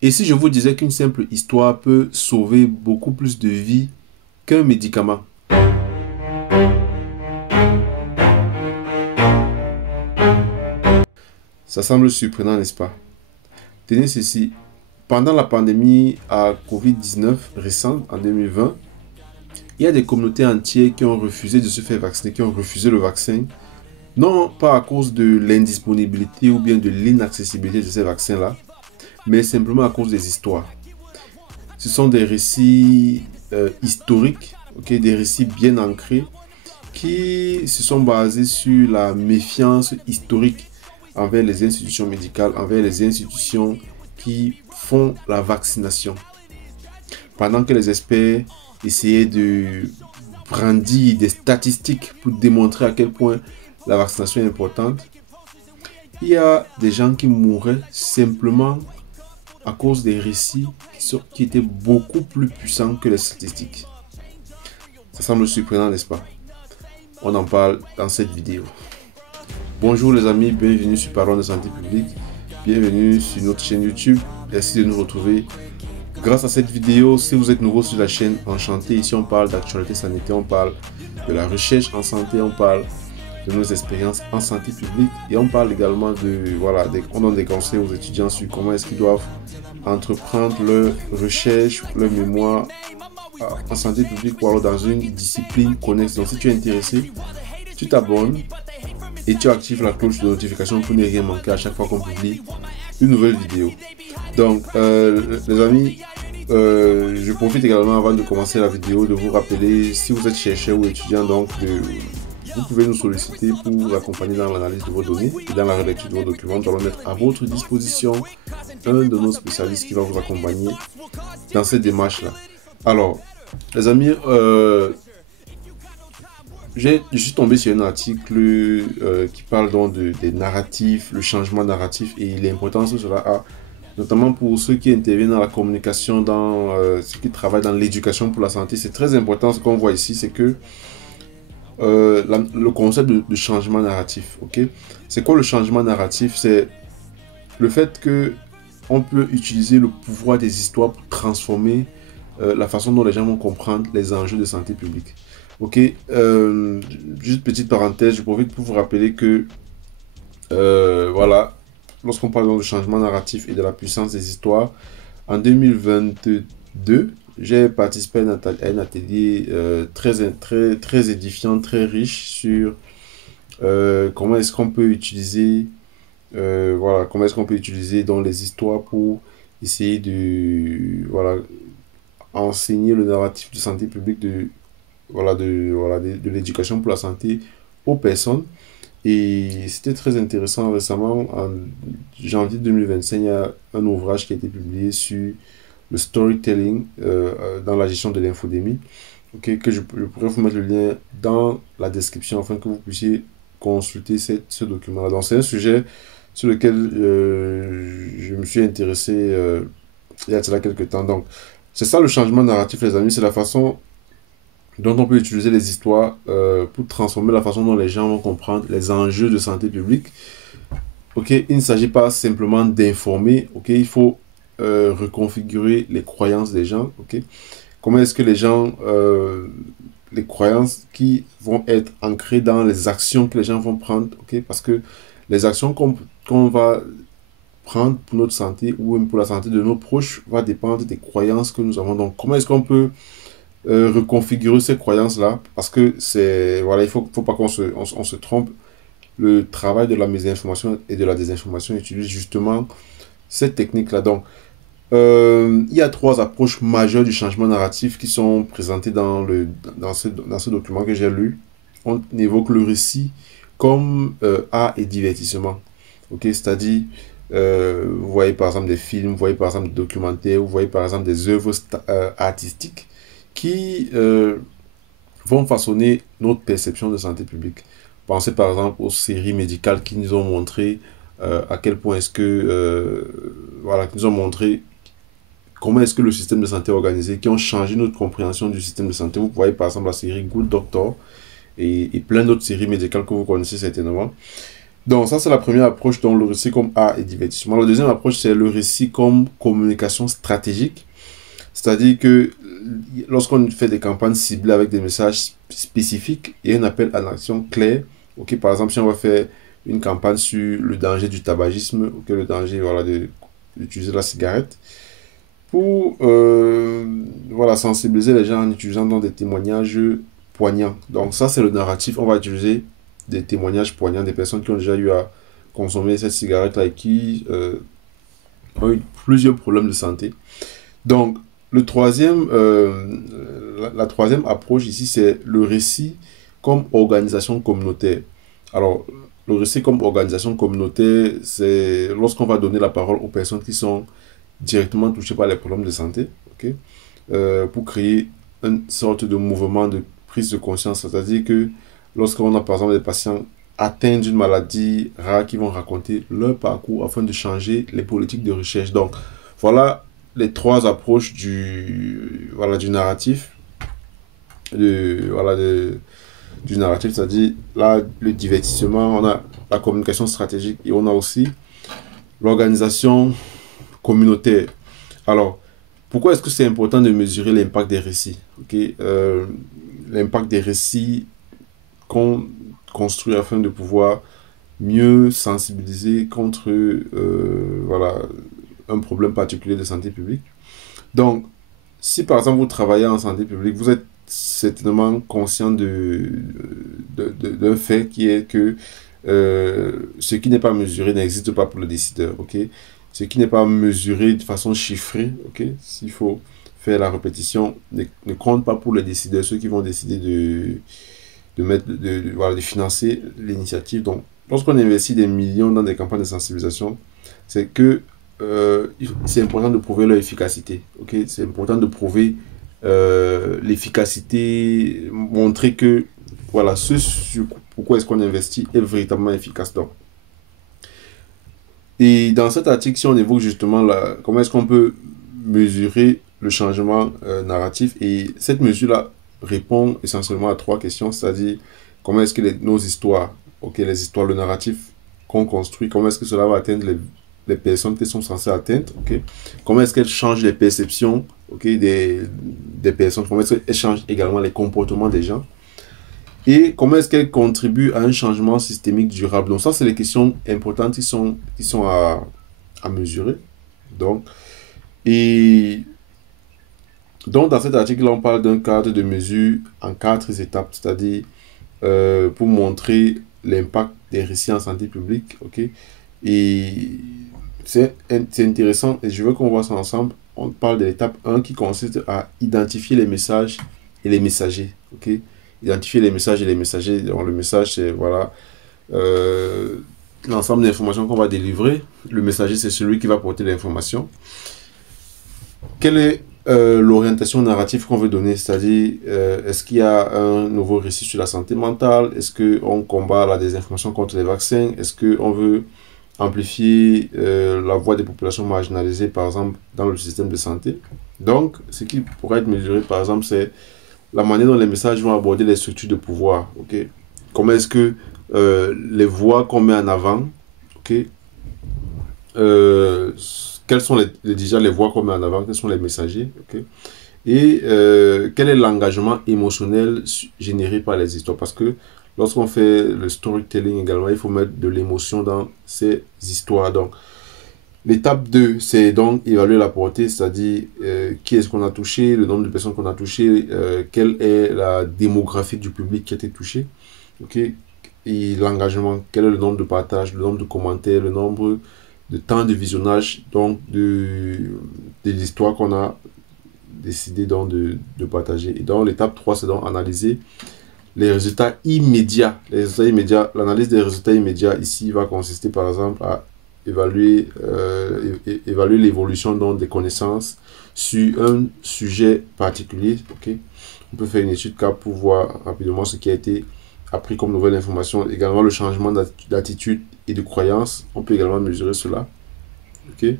Et si je vous disais qu'une simple histoire peut sauver beaucoup plus de vies qu'un médicament? Ça semble surprenant, n'est-ce pas? Tenez ceci. Pendant la pandémie à Covid-19 récente, en 2020, il y a des communautés entières qui ont refusé de se faire vacciner, qui ont refusé le vaccin, non pas à cause de l'indisponibilité ou bien de l'inaccessibilité de ces vaccins-là, mais simplement à cause des histoires. Ce sont des récits historiques, okay, des récits bien ancrés, qui se sont basés sur la méfiance historique envers les institutions médicales, envers les institutions qui font la vaccination. Pendant que les experts essayaient de brandir des statistiques pour démontrer à quel point la vaccination est importante, il y a des gens qui mouraient simplement à cause des récits qui étaient beaucoup plus puissants que les statistiques. Ça semble surprenant, n'est-ce pas? On en parle dans cette vidéo. Bonjour les amis, bienvenue sur Parlons de santé publique. Bienvenue sur notre chaîne YouTube. Merci de nous retrouver. Grâce à cette vidéo, si vous êtes nouveau sur la chaîne, enchanté. Ici, on parle d'actualité sanitaire, on parle de la recherche en santé, on parle de nos expériences en santé publique et on parle également on donne des conseils aux étudiants sur comment est-ce qu'ils doivent entreprendre leur recherche, leur mémoire en santé publique ou alors dans une discipline connexe. Donc, si tu es intéressé, tu t'abonnes et tu actives la cloche de notification pour ne rien manquer à chaque fois qu'on publie une nouvelle vidéo. Donc, les amis, je profite également avant de commencer la vidéo de vous rappeler, si vous êtes chercheur ou étudiant, donc vous pouvez nous solliciter pour vous accompagner dans l'analyse de vos données et dans la relecture de vos documents. Nous allons mettre à votre disposition un de nos spécialistes qui va vous accompagner dans cette démarche-là. Alors, les amis, je suis tombé sur un article qui parle donc des narratifs, le changement narratif et l'importance que cela a, notamment pour ceux qui interviennent dans la communication, dans ceux qui travaillent dans l'éducation pour la santé. C'est très important. Ce qu'on voit ici, c'est que le concept de changement narratif, ok? C'est quoi le changement narratif? C'est le fait que on peut utiliser le pouvoir des histoires pour transformer la façon dont les gens vont comprendre les enjeux de santé publique. Ok, juste petite parenthèse, je profite pour vous rappeler que voilà, lorsqu'on parle de changement narratif et de la puissance des histoires, en 2022, j'ai participé à un atelier très édifiant, très riche sur comment est-ce qu'on peut utiliser comment est-ce qu'on peut utiliser dans les histoires pour essayer de enseigner le narratif de santé publique de l'éducation pour la santé aux personnes. Et c'était très intéressant. Récemment, en janvier 2025, il y a un ouvrage qui a été publié sur le storytelling dans la gestion de l'infodémie. Okay, que je pourrais vous mettre le lien dans la description afin que vous puissiez consulter ce document-là. Donc, c'est un sujet sur lequel je me suis intéressé il y a cela quelques temps. Donc, c'est ça le changement narratif, les amis. C'est la façon dont on peut utiliser les histoires pour transformer la façon dont les gens vont comprendre les enjeux de santé publique. Ok, il ne s'agit pas simplement d'informer. Ok, il faut reconfigurer les croyances des gens. Ok, comment est-ce que les gens, les croyances qui vont être ancrées dans les actions que les gens vont prendre. Ok, parce que les actions qu'on va prendre pour notre santé ou même pour la santé de nos proches va dépendre des croyances que nous avons. Donc, comment est-ce qu'on peut reconfigurer ces croyances-là, parce que c'est, voilà, il faut pas qu'on se trompe. Le travail de la mésinformation et de la désinformation utilise justement cette technique-là. Donc, il y a trois approches majeures du changement narratif qui sont présentées dans ce document que j'ai lu. On évoque le récit comme art et divertissement. Ok, c'est-à-dire, vous voyez par exemple des films, vous voyez par exemple des documentaires, vous voyez par exemple des œuvres artistiques qui vont façonner notre perception de santé publique. Pensez par exemple aux séries médicales qui nous ont montré à quel point est-ce que, qui nous ont montré comment est-ce que le système de santé est organisé, qui ont changé notre compréhension du système de santé. Vous voyez par exemple la série Good Doctor et plein d'autres séries médicales que vous connaissez certainement. Donc, ça, c'est la première approche, donc le récit comme art et divertissement. La deuxième approche, c'est le récit comme communication stratégique. C'est-à-dire que lorsqu'on fait des campagnes ciblées avec des messages spécifiques et un appel à l'action clair, ok, par exemple, si on va faire une campagne sur le danger du tabagisme, ok, le danger voilà, d'utiliser la cigarette, pour voilà, sensibiliser les gens en utilisant donc, des témoignages poignants. Donc ça, c'est le narratif. On va utiliser des témoignages poignants des personnes qui ont déjà eu à consommer cette cigarette-là et qui ont eu plusieurs problèmes de santé. Donc, la troisième approche ici, c'est le récit comme organisation communautaire. Alors, le récit comme organisation communautaire, c'est lorsqu'on va donner la parole aux personnes qui sont directement touchées par les problèmes de santé, ok, pour créer une sorte de mouvement de prise de conscience. C'est-à-dire que lorsqu'on a par exemple des patients atteints d'une maladie rare qui vont raconter leur parcours afin de changer les politiques de recherche. Donc, voilà les trois approches voilà, du narratif, du narratif, c'est-à-dire là, le divertissement, on a la communication stratégique et on a aussi l'organisation communautaire. Alors, pourquoi est-ce que c'est important de mesurer l'impact des récits? Okay? L'impact des récits qu'on construit afin de pouvoir mieux sensibiliser contre voilà, un problème particulier de santé publique. Donc, si par exemple vous travaillez en santé publique, vous êtes certainement conscient d'un fait qui est que ce qui n'est pas mesuré n'existe pas pour le décideur. Okay? Ce qui n'est pas mesuré de façon chiffrée, okay? S'il faut faire la répétition, ne compte pas pour les décideurs, ceux qui vont décider voilà, de financer l'initiative. Donc, lorsqu'on investit des millions dans des campagnes de sensibilisation, c'est que c'est important de prouver leur efficacité. Okay? C'est important de prouver l'efficacité, montrer que voilà, pourquoi est-ce qu'on investit est véritablement efficace. Donc. Et dans cet article, si on évoque justement comment est-ce qu'on peut mesurer le changement narratif, et cette mesure-là répond essentiellement à trois questions, c'est-à-dire comment est-ce que nos histoires, okay, les histoires, le narratif qu'on construit, comment est-ce que cela va atteindre les personnes qui sont censées atteindre, okay? Comment est-ce qu'elles changent les perceptions, okay, des personnes, comment est-ce qu'elles changent également les comportements des gens, et comment est-ce qu'elles contribuent à un changement systémique durable. Donc ça, c'est les questions importantes qui sont à mesurer. Donc, dans cet article, on parle d'un cadre de mesure en 4 étapes, c'est-à-dire pour montrer l'impact des récits en santé publique, okay? Et c'est intéressant et je veux qu'on voit ça ensemble. On parle de l'étape 1 qui consiste à identifier les messages et les messagers, okay? Identifier les messages et les messagers. Donc, le message, c'est voilà, l'ensemble d'informations qu'on va délivrer. Le messager, c'est celui qui va porter l'information. Quelle est l'orientation narrative qu'on veut donner? C'est-à-dire, est-ce qu'il y a un nouveau récit sur la santé mentale? Est-ce qu'on combat la désinformation contre les vaccins? Est-ce qu'on veut amplifier la voix des populations marginalisées, par exemple, dans le système de santé? Donc, ce qui pourrait être mesuré, par exemple, c'est la manière dont les messages vont aborder les structures de pouvoir. Okay? Comment est-ce que les voix qu'on met en avant, okay, quelles sont déjà les voix qu'on met en avant, quels sont les messagers, okay? Et quel est l'engagement émotionnel généré par les histoires? Parce que lorsqu'on fait le storytelling également, il faut mettre de l'émotion dans ces histoires. Donc, l'étape 2, c'est donc évaluer la portée, c'est-à-dire qui est-ce qu'on a touché, le nombre de personnes qu'on a touchées, quelle est la démographie du public qui a été touché, okay? Et l'engagement, quel est le nombre de partages, le nombre de commentaires, le nombre de temps de visionnage donc de l'histoire qu'on a décidé donc de partager. Et donc l'étape 3, c'est donc analyser les résultats immédiats. Les résultats immédiats, l'analyse des résultats immédiats ici va consister par exemple à évaluer l'évolution donc des connaissances sur un sujet particulier. Okay? On peut faire une étude cas pour voir rapidement ce qui a été appris comme nouvelle information. Également le changement d'attitude et de croyance. On peut également mesurer cela. Okay?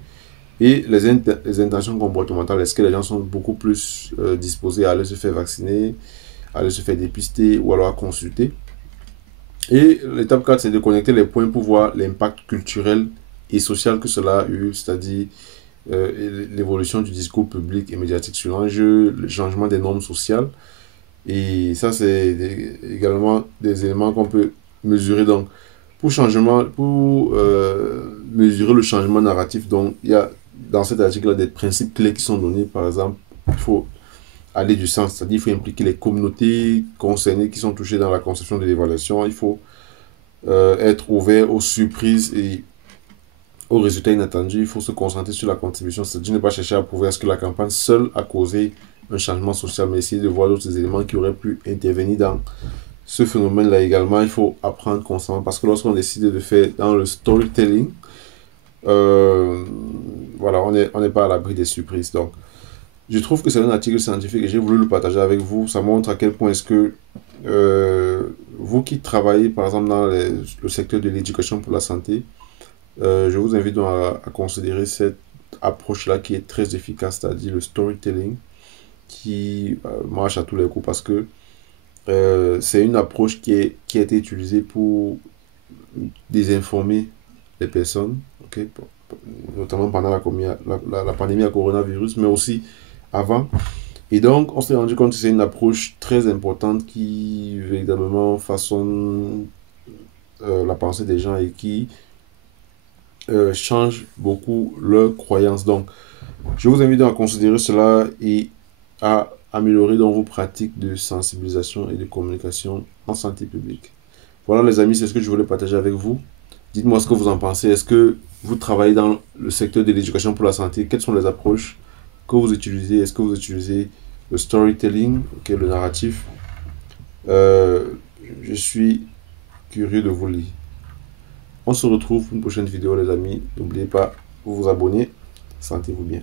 Et les intentions comportementales. Est-ce que les gens sont beaucoup plus disposés à aller se faire vacciner, à aller se faire dépister ou alors à consulter? Et l'étape 4, c'est de connecter les points pour voir l'impact culturel et social que cela a eu, c'est-à-dire l'évolution du discours public et médiatique sur l'enjeu, le changement des normes sociales. Et ça, c'est également des éléments qu'on peut mesurer. Donc, pour mesurer le changement narratif, donc, il y a dans cet article des principes clés qui sont donnés. Par exemple, il faut aller du sens, c'est-à-dire qu'il faut impliquer les communautés concernées qui sont touchées dans la conception de l'évaluation. Il faut être ouvert aux surprises et aux résultats inattendus. Il faut se concentrer sur la contribution, c'est-à-dire ne pas chercher à prouver à ce que la campagne seule a causé un changement social, mais essayer de voir d'autres éléments qui auraient pu intervenir dans ce phénomène-là également. Il faut apprendre constamment parce que lorsqu'on décide de faire dans le storytelling, voilà, on n'est pas à l'abri des surprises. Donc, je trouve que c'est un article scientifique et j'ai voulu le partager avec vous. Ça montre à quel point est-ce que vous qui travaillez par exemple dans le secteur de l'éducation pour la santé, je vous invite donc à considérer cette approche-là qui est très efficace, c'est-à-dire le storytelling, qui marche à tous les coups parce que c'est une approche qui a été utilisée pour désinformer les personnes, ok, notamment pendant la pandémie à coronavirus, mais aussi avant. Et donc, on s'est rendu compte que c'est une approche très importante qui véritablement façonne la pensée des gens et qui change beaucoup leurs croyances. Donc, je vous invite à considérer cela et à améliorer dans vos pratiques de sensibilisation et de communication en santé publique. Voilà les amis, c'est ce que je voulais partager avec vous. Dites-moi ce que vous en pensez. Est-ce que vous travaillez dans le secteur de l'éducation pour la santé? Quelles sont les approches que vous utilisez? Est-ce que vous utilisez le storytelling, okay, le narratif? Je suis curieux de vous lire. On se retrouve pour une prochaine vidéo les amis. N'oubliez pas de vous abonner. Sentez-vous bien.